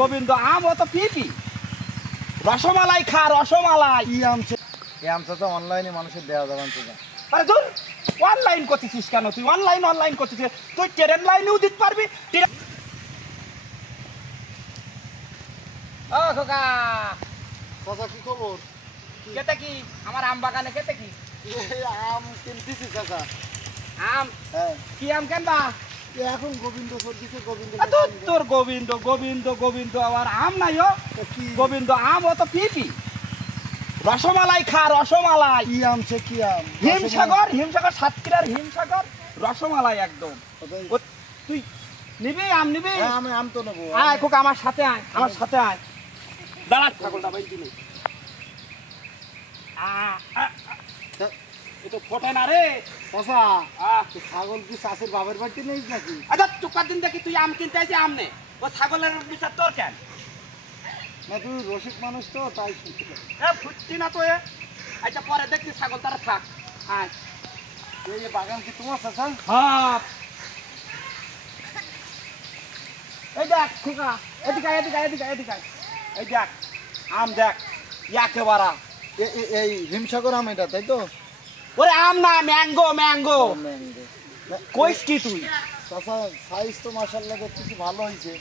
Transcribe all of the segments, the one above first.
গোবিন্দ আম ও তো পিপি রসমালাই খা রসমালাই কি আম এই আমটা তো অনলাইনে মানুষের দেওয়া যাবে না। আরে ধুর অনলাইন করতেছিস কেন তুই অনলাইন করতেছিস তুই ট্রেন লাইনেও দিতে পারবি ও খোকা চাচা কি খবর? কেতে কি আমার আম বাগানে কেতে কি আম কিনতেছি চাচা। আম হ্যাঁ কি আম কেনবা এখন গোবিন্দ সরদিছে গোবিন্দ তোর গোবিন্দ গোবিন্দ গোবিন্দ আবার আম নাই ও গোবিন্দ আম ও তো পিপি রসমালাই খা রসমালাই কি আম সে কি আম? হিমসাগর সাতক্ষীরার হিমসাগর রসমালাই একদম তুই নিবি আম নিবি? আমি আম তো নেবো। আয় খোকা আমার সাথে আয় দাঁড়া ছাগলটা ভাই দিলে এ তো ফোটে না রে চাচা ছাগল কি চাষের বাবার বাড়িতে নেই নাকি? আচ্ছা তুকার দিন দেখি তুই আম কিনতে আসি আম নে ও ছাগলের বিচার তোর কেন না তুই রসিক মানুষ তো তাই শুনতে ফুটছি না তো এ আচ্ছা পরে দেখছি ছাগল তারা থাক আয় এই যে বাগান কি তোমার চাচা? হ্যাঁ এই দেখ খোকা এদিকে এই দেখ আম দেখ একেবারে এই হিমসাগর আম এটা তাই তো? ওরে আম না ম্যাঙ্গো কইস কি তুই চাচা সাইজ তো মাশাআল্লাহ দেখতেছি ভালো হয়েছে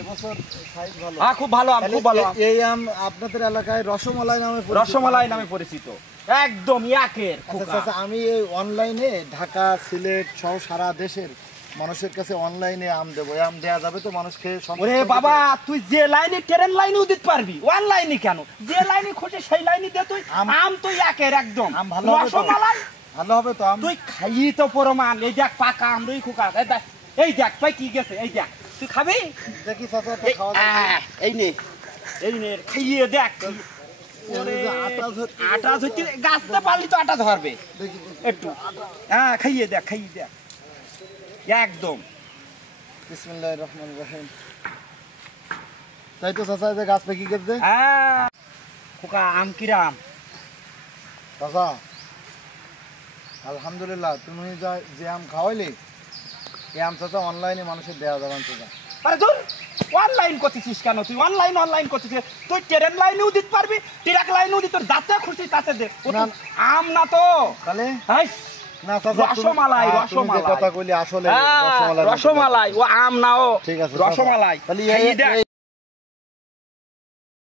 এবছর সাইজ ভালো। হ্যাঁ খুব ভালো আম খুব ভালো এই আম আপনাদের এলাকায় রসমালাই নামে পরিচিত একদম একের চাচা আমি এই অনলাইনে ঢাকা সিলেট সহ সারা দেশের মানুষের কাছে অনলাইনে আম দেবো। আম দেওয়া যাবে তো মানুষকে? ওরে বাবা তুই যে লাইনে ট্রেন লাইনেও দিতে পারবি অনলাইনে কেন যে লাইনে খুশি সেই লাইনে দে তুই আম তুই একের একদম আম ভালো হবে তো? রসমালাই ভালো হবে তো আম? তুই খাইয়ে তো প্রমাণ এই দেখ পাকা আম রই খোকা এই দেখ পাই কি গেছে এই দেখ তুই খাবি দেখি চাচা তো খাওয়া এই নে খাইয়ে দেখ আটা ধরতে গাছতে পারলি তো আটা ধরবে একটু হ্যাঁ খাইয়ে দেখ একদম বিসমিল্লাহির রহমানির রহিম। তাই তো চাচা যে গাছ পেকে গেছে। হ্যাঁ খোকা আম কিরাম চাচা আলহামদুলিল্লাহ তুমি যে আম খাওয়াইলি এই আম চাচা অনলাইনে মানুষের দেওয়া যাবে না। আরে ধুর অনলাইন করতেছিস কেন তুই অনলাইন করতেছিস তুই ট্রেন লাইনেও দিতে পারবি ট্রাক লাইনেও দিতে যাতে খুশি তাতে দে আম না তো তাহলে না রসমালাই কথা কইলি আসলে রসমালাই ও আম না ও ঠিক আছে রসমালাই